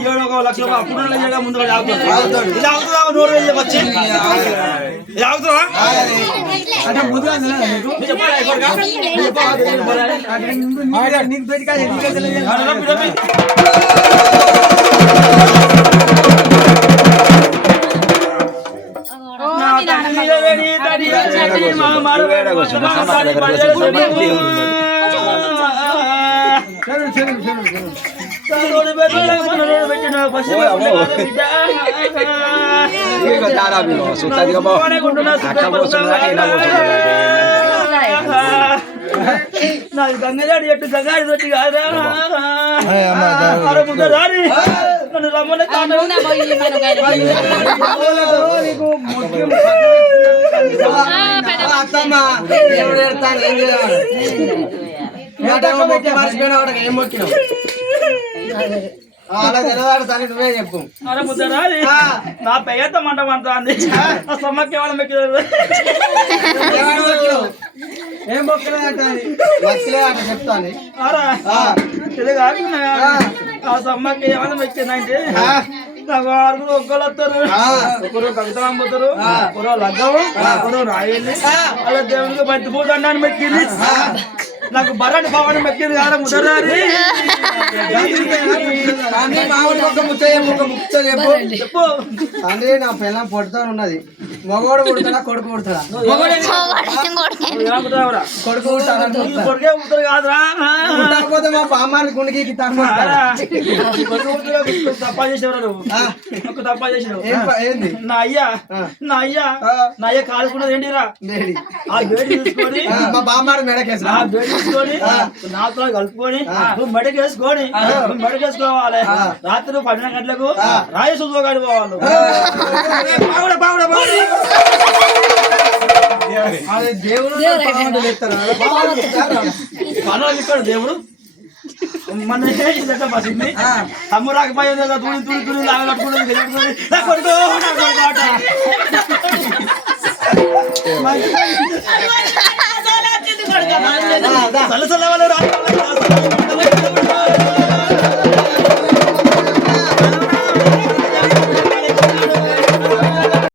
ఈయోడు 1 లక్ష రూపాయలు అప్పుడు చేయగా ముందు ఆగుతాడు ఇది ఆగుతుందా 100,000 చెప్పొచ్చి ఇది ఆగుతుందా అంటే ముందుగా నీకు పెట్టి కాదు నాకు గంగజాడి ఎట్టు గంగాడి వచ్చి కాదా ముందు రాని నన్ను రమ్మని ఏం మొక్కినావు అలా తెలవాడు సరే నువ్వే చెప్పు అరే ముద్ద రాని నా పెయ్యంత మంట మంటుంది ఆ సమ్మకి ఏమైనా ఏం మొక్కలేదంటే మర్చిలేదంట చెప్తాను ఇది కాకుండా ఆ సమ్మకి ఏమైనా మెచ్చిందంటే నాకు 6 ఒక్కరు వస్తారు ఒకరు కవితలు అమ్ముతారు ఒకరు లగ్గము ఒకరు రాయల్ని అలా దేవునికి బంతి పూజ అన్నాను మెక్కింది నాకు బరాటి భవనం మెక్కింది కాదు ముదరారి చెప్పు తండ్రి నా పిల్లం పొడుతూ ఉన్నది మగవాడు పుడతాడా కొడుకు పుడతాడా కొడుకు కొడుకే పుడతారు కాదురా పుట్టకపోతే మా బామ్మారి గుండెకి తప్పా చేసేవారు నువ్వు తప్పా చేసినావు ఏంది నా అయ్యా కాలుకున్నది ఏంటిరా ఆ వేడి తీసుకొని మా బామ్మారి మెడకేసి ఆ వేడి తీసుకొని నాతో కలుపుకొని నువ్వు మెడకేసుకొని మెడకేసుకోవాలి రాత్రి 12 గంటలకు రాయసూతో కాడి పోవాలి దేవుడు ఇక్కడ దేవుడు మన పసింది తమ్ము రాకపోయింది తుడి తుడి లాగట్టుకుని సలసల వాళ్ళు